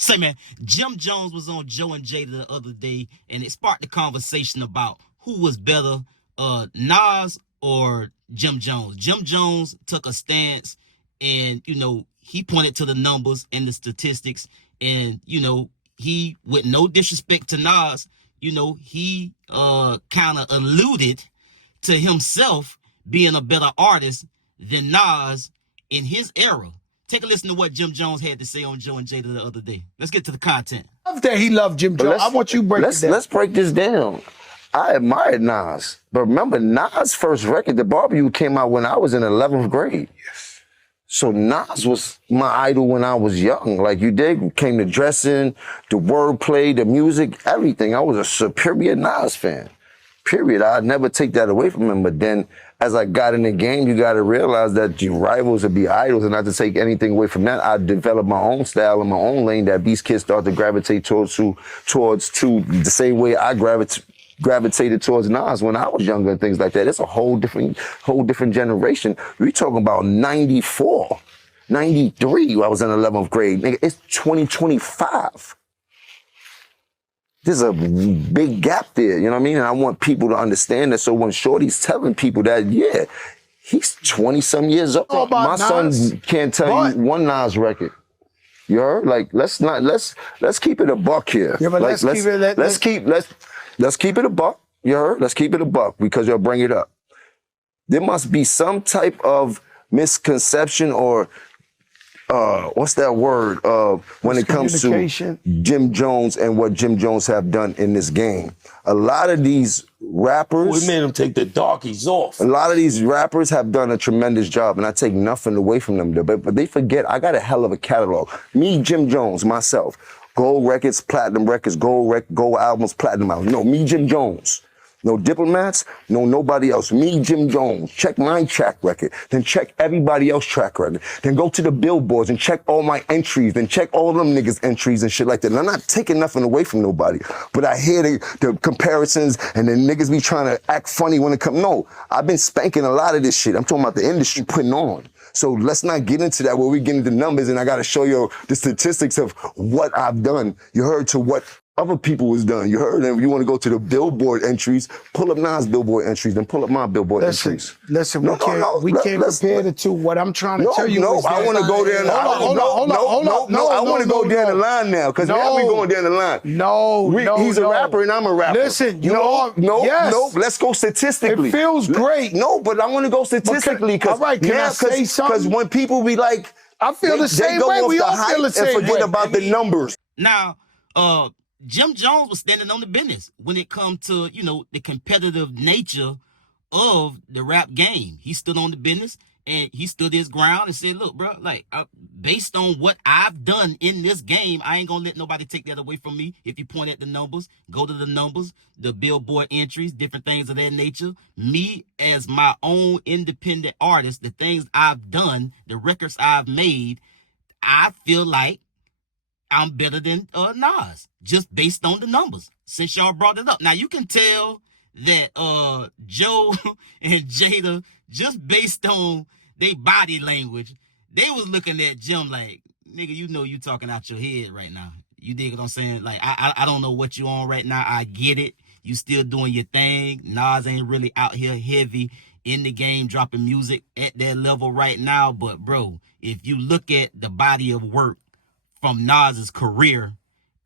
Say, man, Jim Jones was on Joe and Jada the other day, and it sparked the conversation about who was better, Nas or Jim Jones. Jim Jones took a stance, and, he pointed to the numbers and the statistics, and, he, with no disrespect to Nas, he kind of alluded to himself being a better artist than Nas in his era. Take a listen to what Jim Jones had to say on Joe and Jada the other day. Let's get to the content. I love that he loved Jim Jones. I want you to break it down. Let's break this down. I admired Nas. But remember, Nas' first record, The Barbecue, came out when I was in 11th grade. Yes. So Nas was my idol when I was young. Like you did, came to dressing, the wordplay, the music, everything. I was a superior Nas fan. Period. I'd never take that away from him. But then as I got in the game, you got to realize that your rivals would be idols, and not to take anything away from that. I developed my own style and my own lane that these kids start to gravitate towards the same way I gravitated towards Nas when I was younger and things like that. It's a whole different generation. We talking about 94, 93. I was in 11th grade. Nigga, it's 2025. There's a big gap there, you know what I mean? And I want people to understand that. So when Shorty's telling people that, yeah, he's 20-some years old. My son can't tell you one Nas record. You heard? Like, let's keep it a buck here. Yeah, but like, let's keep it a buck. You heard? Let's keep it a buck because you'll bring it up. There must be some type of misconception or what's that word? When it comes to Jim Jones and what Jim Jones have done in this game. A lot of these rappers... We made them take the darkies off. A lot of these rappers have done a tremendous job, and I take nothing away from them. But they forget, I got a hell of a catalog. Me, Jim Jones, myself. Gold records, platinum records, gold albums, platinum albums. No, me, Jim Jones. No diplomats, no nobody else. Me, Jim Jones. Check my track record. Then check everybody else's track record. Then go to the billboards and check all my entries. Then check all them niggas' entries and shit like that. And I'm not taking nothing away from nobody. But I hear the comparisons and the niggas be trying to act funny when it comes. No, I've been spanking a lot of this shit. I'm talking about the industry putting on. So let's not get into that where we get into numbers and I got to show you the statistics of what I've done. You heard to what other people was done. You heard? And if you want to go to the billboard entries, pull up Nas' billboard entries, then pull up my billboard entries. Listen, we can't compare the two. What I'm trying to tell you is I want to go there. Hold on. I want to go down the line now because now we going down the line. He's a rapper and I'm a rapper. Listen, let's go statistically. It feels great. No, but I want to go statistically because when people be like, I feel the same way. We all feel the same way. And forget about the numbers. Now, Jim Jones was standing on the business when it comes to, the competitive nature of the rap game. He stood on the business and he stood his ground and said, look, bro, like, based on what I've done in this game, I ain't gonna let nobody take that away from me. If you point at the numbers, go to the numbers, the billboard entries, different things of that nature. Me as my own independent artist, the things I've done, the records I've made, I feel like I'm better than Nas, just based on the numbers, since y'all brought it up. Now, you can tell that Joe and Jada, just based on their body language, they was looking at Jim like, nigga, you talking out your head right now. You dig what I'm saying? Like, I don't know what you on right now. I get it. You still doing your thing. Nas ain't really out here heavy in the game, dropping music at that level right now. But, bro, if you look at the body of work from Nas's career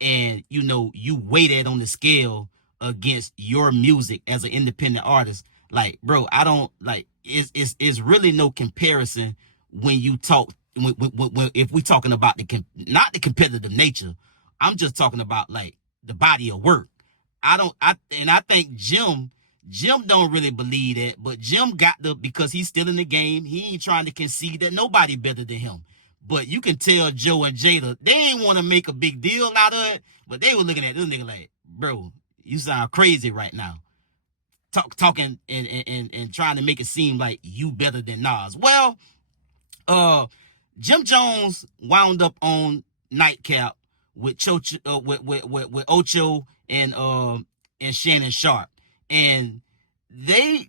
and, you weigh that on the scale against your music as an independent artist, like, bro, I don't, like, it's really no comparison when you talk, if we talking about not the competitive nature, I'm just talking about, like, the body of work. I think Jim don't really believe that, but Jim because he's still in the game, he ain't trying to concede that nobody better than him. But you can tell Joe and Jada, they ain't want to make a big deal out of it, but they were looking at this nigga like, bro, you sound crazy right now. Talking and trying to make it seem like you better than Nas. Well, Jim Jones wound up on Nightcap with Ocho and Shannon Sharpe. And they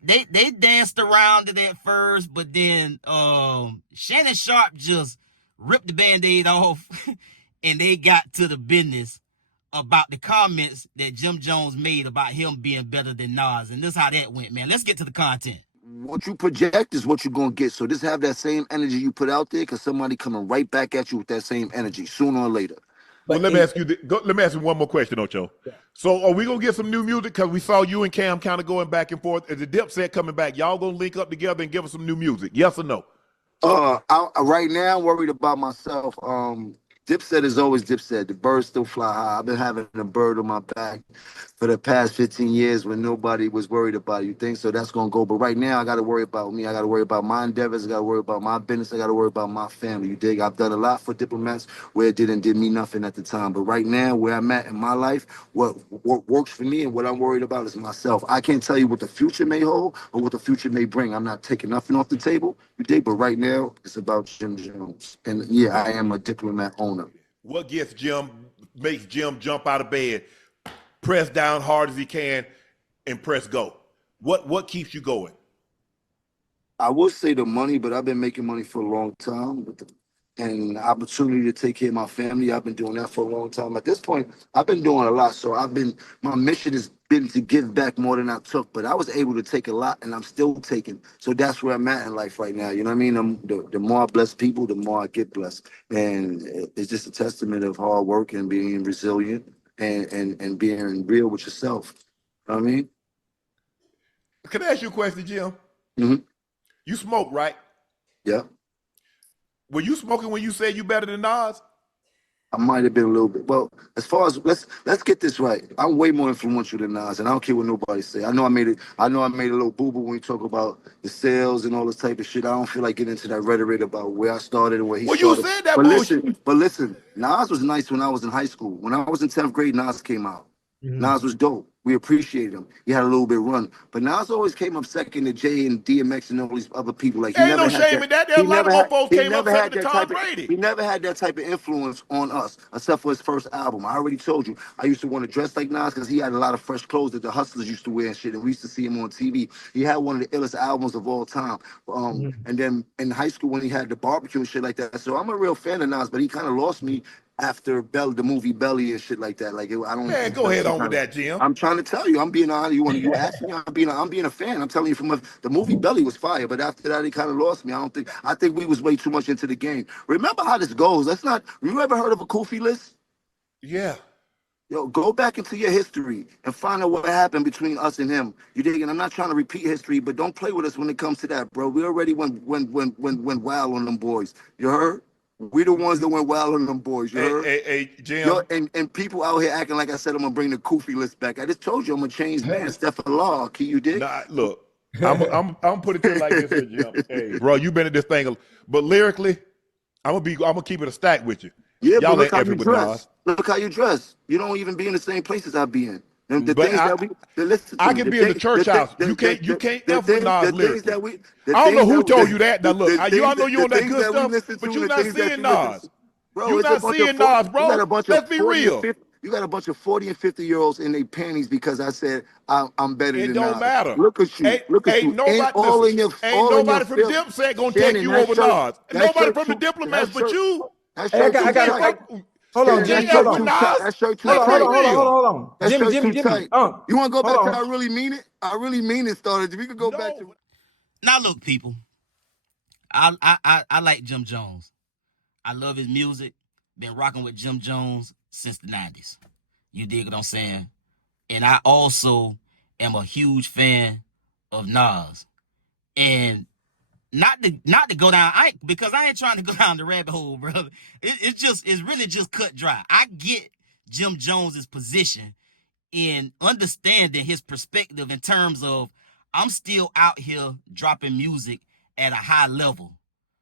danced around it at first, but then Shannon Sharpe just ripped the Band-Aid off and they got to the business about the comments that Jim Jones made about him being better than Nas. And this is how that went, man. Let's get to the content. What you project is what you're gonna get. So just have that same energy you put out there, because somebody coming right back at you with that same energy sooner or later. Well, let me ask you. Let me ask you one more question, Ocho. Yeah. So, are we gonna get some new music? Because we saw you and Cam kind of going back and forth. Is the Dipset coming back? Y'all gonna link up together and give us some new music? Yes or no? Right now, I'm worried about myself. Dipset is always Dipset. The birds still fly high. I've been having a bird on my back for the past 15 years when nobody was worried about it. You think so? That's gonna go. But right now, I got to worry about me. I got to worry about my endeavors. I got to worry about my business. I got to worry about my family. You dig? I've done a lot for diplomats where it did me nothing at the time. But right now, where I'm at in my life, what works for me and what I'm worried about is myself. I can't tell you what the future may hold or what the future may bring. I'm not taking nothing off the table. You dig? But right now, it's about Jim Jones. And yeah, I am a diplomat owner. What makes Jim jump out of bed, press down hard as he can, and press go? What keeps you going? I would say the money, but I've been making money for a long time. And the opportunity to take care of my family, I've been doing that for a long time. At this point, I've been doing a lot. So my mission has been to give back more than I took, but I was able to take a lot and I'm still taking. So that's where I'm at in life right now. You know what I mean? The more I bless people, the more I get blessed. And it's just a testament of hard work and being resilient and being real with yourself. You know what I mean? Can I ask you a question, Jim? Mm-hmm. You smoke, right? Yeah. Were you smoking when you said you better than Nas? I might have been a little bit. Well, as far as let's get this right. I'm way more influential than Nas, and I don't care what nobody say. I know I made a little boo boo when we talk about the sales and all this type of shit. I don't feel like getting into that rhetoric about where I started and where he started. Well, you said that bullshit. But listen, Nas was nice when I was in high school. When I was in 10th grade, Nas came out. Mm-hmm. Nas was dope. We appreciated him. He had a little bit of run. But Nas always came up second to Jay and DMX and all these other people. Like, ain't no shame in that. There's a lot of folks came up second to Tom Brady. He never had that type of influence on us, except for his first album. I already told you, I used to want to dress like Nas because he had a lot of fresh clothes that the hustlers used to wear and shit, and we used to see him on TV. He had one of the illest albums of all time. And then in high school when he had the barbecue and shit like that. So I'm a real fan of Nas, but he kind of lost me after the movie Belly and shit like that. Like, I don't. Man, go ahead on with that, Jim. I'm trying to tell you, I'm being honest. You ask me, I'm being a fan. I'm telling you, the movie Belly was fire, but after that, he kind of lost me. I think we was way too much into the game. Remember how this goes. You ever heard of a Kofi list? Yeah. Yo, go back into your history and find out what happened between us and him. You dig? And I'm not trying to repeat history, but don't play with us when it comes to that, bro. We already went wild on them boys. You heard? We the ones that went wild on them boys, you heard? Hey, Jim. Yo, and people out here acting like I said I'm gonna bring the Kofi list back. I just told you I'm gonna change man. Stephen Law, Key, you did? Nah, look, I'm put it to you like this here, Jim. Hey, bro, you been in this thing, but lyrically, I'm gonna keep it a stack with you. Yeah, y'all but look how you dress. Look how you dress. You don't even be in the same places I be in. And the things I can be in the church house. You can't F with Nas lyrically. I don't know who told you that. Now look, y'all know you on that good stuff, but you're not seeing Nas. You're not seeing Nas, bro. Let's be real. You got a bunch of 40 and 50-year-olds in their panties because I said I'm better than Nas. It don't matter. Look at you. Look at you. Ain't nobody from Dipset gonna take you over Nas. Nobody from the Diplomats but you. Hold on, Jim. Hold on. That shirt too tight. Hold on. That shirt too tight. You want to go back to I really mean it? I really mean it started. We could go back to. Now look, people. I like Jim Jones. I love his music. Been rocking with Jim Jones since the 90s. You dig what I'm saying? And I also am a huge fan of Nas. And not to go down, because I ain't trying to go down the rabbit hole, brother. It's really just cut dry. I get Jim Jones's position in understanding his perspective in terms of I'm still out here dropping music at a high level.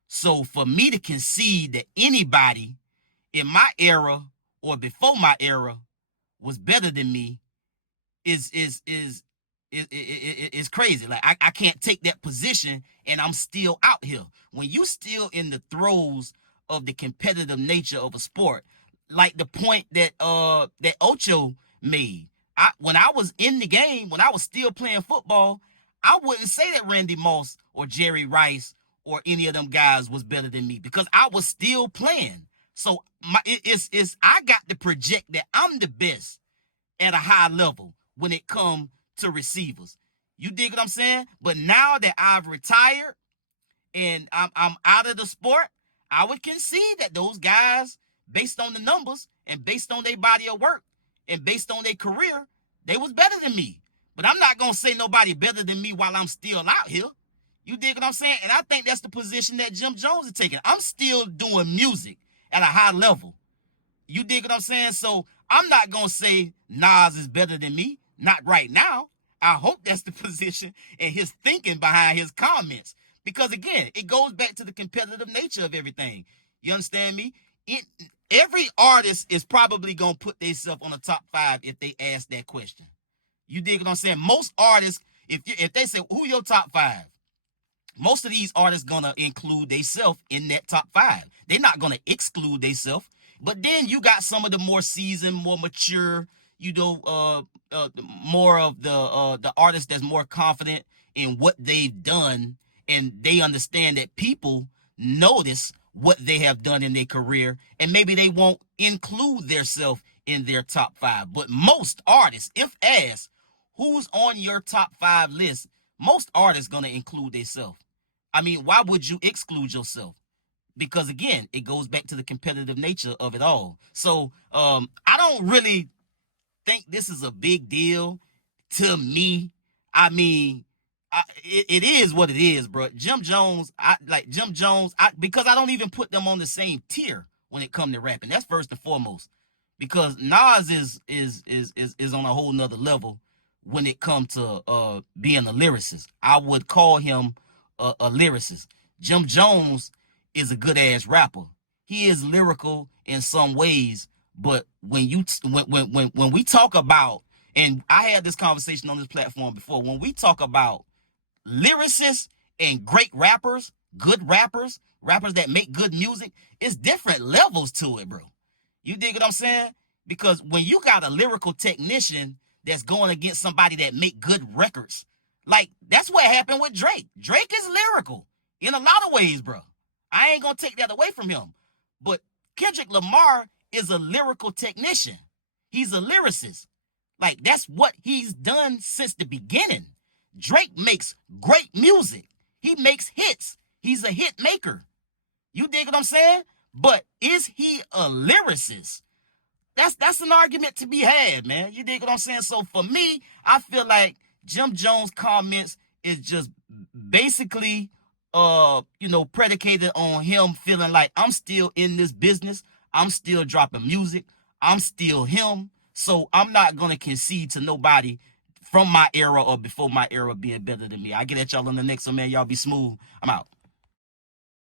So for me to concede that anybody in my era or before my era was better than me is crazy. Like I can't take that position and I'm still out here. When you still in the throes of the competitive nature of a sport, like the point that that Ocho made. When I was in the game, when I was still playing football, I wouldn't say that Randy Moss or Jerry Rice or any of them guys was better than me because I was still playing. So I got to project that I'm the best at a high level when it comes to receivers. You dig what I'm saying? But now that I've retired and I'm out of the sport, I would concede that those guys, based on the numbers and based on their body of work and based on their career, they was better than me. But I'm not gonna say nobody better than me while I'm still out here. You dig what I'm saying? And I think that's the position that Jim Jones is taking. I'm still doing music at a high level. You dig what I'm saying? So I'm not gonna say Nas is better than me. Not right now. I hope that's the position and his thinking behind his comments. Because again, it goes back to the competitive nature of everything. You understand me? Every artist is probably gonna put themselves on the top 5 if they ask that question. You dig what I'm saying? Most artists, if they say who your top 5, most of these artists gonna include themselves in that top 5. They're not gonna exclude themselves. But then you got some of the more seasoned, more mature, more of the artists that's more confident in what they've done, and they understand that people notice what they have done in their career, and maybe they won't include themselves in their top 5. But most artists, if asked who's on your top 5 list, most artists gonna include themselves. I mean, why would you exclude yourself? Because again, it goes back to the competitive nature of it all. So I don't really think this is a big deal to me. I mean, it is what it is, bro. Jim Jones, because I don't even put them on the same tier when it comes to rapping. That's first and foremost. Because Nas is on a whole nother level when it comes to being a lyricist. I would call him a lyricist. Jim Jones is a good ass rapper. He is lyrical in some ways, but when we talk about, and I had this conversation on this platform before, when we talk about lyricists and great rappers, good rappers, rappers that make good music, it's different levels to it, bro. You dig what I'm saying? Because when you got a lyrical technician that's going against somebody that make good records, like that's what happened with Drake. Drake is lyrical in a lot of ways, bro. I ain't gonna take that away from him. But Kendrick Lamar is a lyrical technician. He's a lyricist. Like, that's what he's done since the beginning. Drake makes great music. He makes hits. He's a hit maker. You dig what I'm saying? But is he a lyricist? That's an argument to be had, man. You dig what I'm saying? So for me, I feel like Jim Jones' comments is just basically predicated on him feeling like I'm still in this business. I'm still dropping music. I'm still him. So I'm not going to concede to nobody from my era or before my era being better than me. I get at y'all on the next one, man. Y'all be smooth. I'm out.